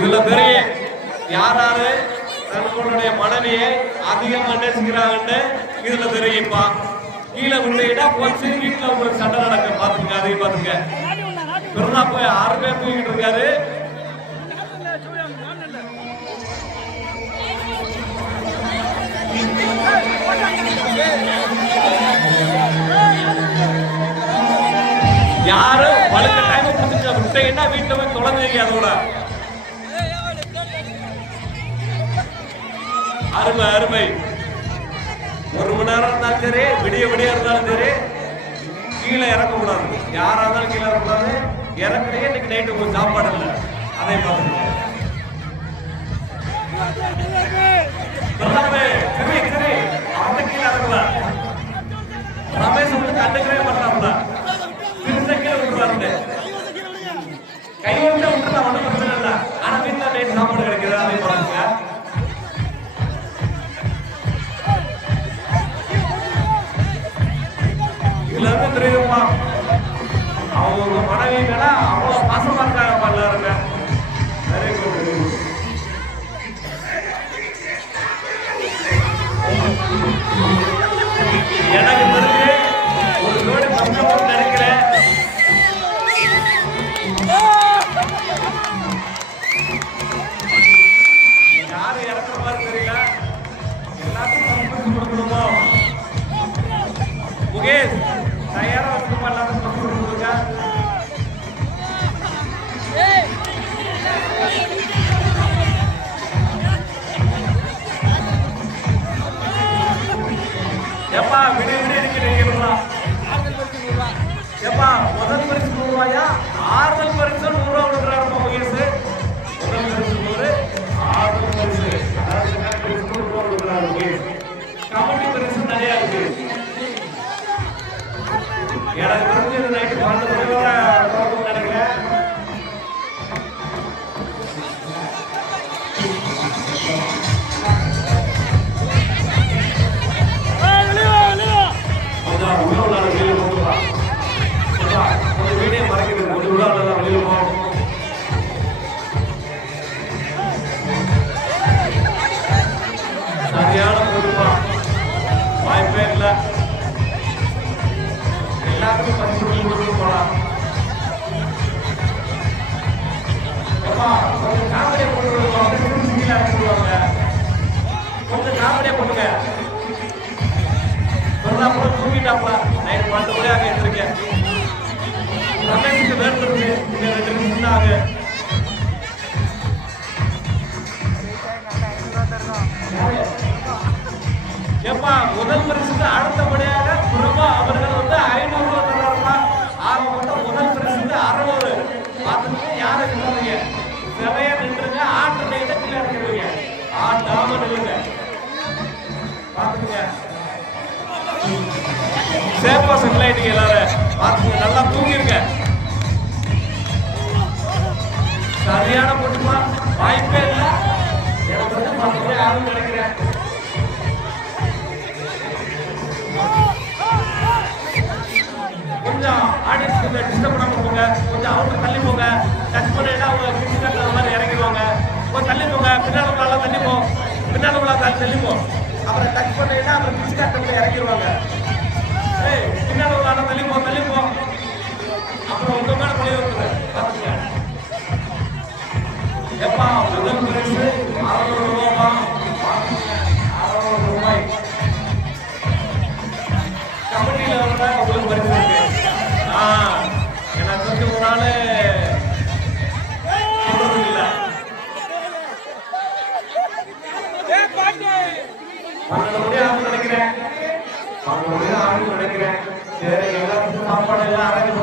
இதுல பெரிய யாராரு தங்களுடைய மனைவியை அதிகமா நேசிக்கிறாங்கன்னு இதுல தெரியும்பா. கீழே விட்டுட்டா போச்சு, வீட்டுல உங்களுக்கு சண்டை நடக்க பாத்துங்க. அதையும் பாத்துங்க. பிறந்தா போய் 6 பேர் தூக்கிட்டு இருக்காரு. யாரும் பழுக்க டைம் கொடுத்துட்டு விட்டீங்கன்னா வீட்டுல போய் தொடங்குவீங்க. அதோட அருமை அருமை. 1 மணி நேரம் இருந்தாலும் சரி, விடிய விடிய இருந்தாலும் சரி, கீழே இறக்க கூடாது. யாரா இருந்தாலும் கீழே இறக்கூடாது. இறக்குறே இன்னைக்கு நைட்டு உங்களுக்கு சாப்பாடு இல்லை. அதை பார்த்துக்கோங்க. சரி சரி, அவன் கீழே இறக்கல. ரமேஷ் வந்து கண்டுக்கவே பண்றாங்க. திருத்த கீழே விட்டுறாரு. கை வந்து விட்டுறா, ஒன்றும் பிரச்சனை இல்லை. ஆனா வீட்டுல நைட்டு சாப்பாடு கிடைக்கிறது. அதை பாருங்க. இதுல இருந்து தெரியுதுப்பா, அவங்க மனைவி மேல அவ்வளவு பாசமா இருக்காங்க எல்லாருமே. Very good. எனக்கு தெரிஞ்சு ஒரு ஜோடி பக்கம் நினைக்கிறேன். யாரு இறக்குற மாதிரி தெரியல. எல்லாத்துக்கும் கொடுக்கணுமோ? முகேஷ் தயாரா வச்சுக்கோமா? எல்லாத்துக்கும் கொடுக்க. எப்பா விடிய விடிய இருக்கிறீங்களா? எப்பா முதல் பரிசு 100 ரூபாயா? ஆறுதல் பரிசு 100 ரூபா கொடுக்குறாரு முகேஷ். முதல் பரிசு 100, ஆறுதல் பரிசு 100 ரூபா கொடுக்குறாரு முகேஷ். கபடி பரிசு நிறைய இருக்கு. எனக்கு தெரிஞ்சு நைட்டு 12 மணியோட நினைக்கிறேன். வீடியோ மறைக்கிறது கொஞ்சம் உள்ள வெளியில போகும். சரியான பொறுப்பா, வாய்ப்பே இல்லை. எல்லாத்துக்கும் பரிசு போலாம். கொஞ்சம் காமெடியா போட்டுருவாங்க. கொஞ்சம் காமெடியா போட்டுங்க. அப்புறம் தூங்கிட்டாப்ல. நைட் 12 மணியாக எடுத்திருக்கேன். ரமேஷுக்கு வேண்டிருக்கு. 2 நிமிஷம் தான் ஆகு. எப்பா முதல் பரிசுக்கு அடுத்தபடியாக பிரபா அவர்கள் வந்து 500 ரூபாய் தர்றாருப்பா. ஆக மொத்தம் முதல் பரிசுக்கு 600. பார்த்துட்டு யாரும் நின்றுங்க, நிறைய நின்றுங்க. ஆட்டு நைட்ட கீழே இருக்கிறீங்க. ஆட்டாம நில்லுங்க. பார்த்துங்க. சேஃபா செட்டில் ஆயிட்டீங்க எல்லாரும். பார்த்துங்க, நல்லா தூங்கிருங்க. சரியான போட்டுமா, வாய்ப்பே இல்லை. எனக்கு வந்து 10 ரூபாய் ஆகும்னு நினைக்கிறேன். கொஞ்சம் ஆடியன்ஸ் கொஞ்சம் டிஸ்டர்ப் பண்ணாம போங்க. கொஞ்சம் அவங்க தள்ளி போங்க. டச் பண்ணிட்டா அவங்க கிட்ட மாதிரி இறங்கிடுவாங்க. கொஞ்சம் தள்ளி போங்க. பின்னாடி உள்ள தள்ளி போ. பின்னாடி உள்ள தள்ளி போ. அப்புறம் டச் பண்ணிட்டா அப்புறம் கிட்ட இறங்கிடுவாங்க. பின்னாடி உள்ள தள்ளி போ, தள்ளி போ. அப்புறம் உங்க மேல பழி வருது. பாத்துங்க. எப்பா முதல் பரிசு 600 ரூபாய்ப்பா. 600 ரூபாய். கபடியில வந்தா உங்களுக்கு பரிசு இருக்கு. எனக்கு வந்து ஒரு ஆளு சொல்றது இல்ல. 12 மணி ஆகும்னு நினைக்கிறேன். 12 மணி ஆகும்னு நினைக்கிறேன். சரி, எல்லாத்துக்கும் சாப்பாடு எல்லாம் அரேஞ்ச்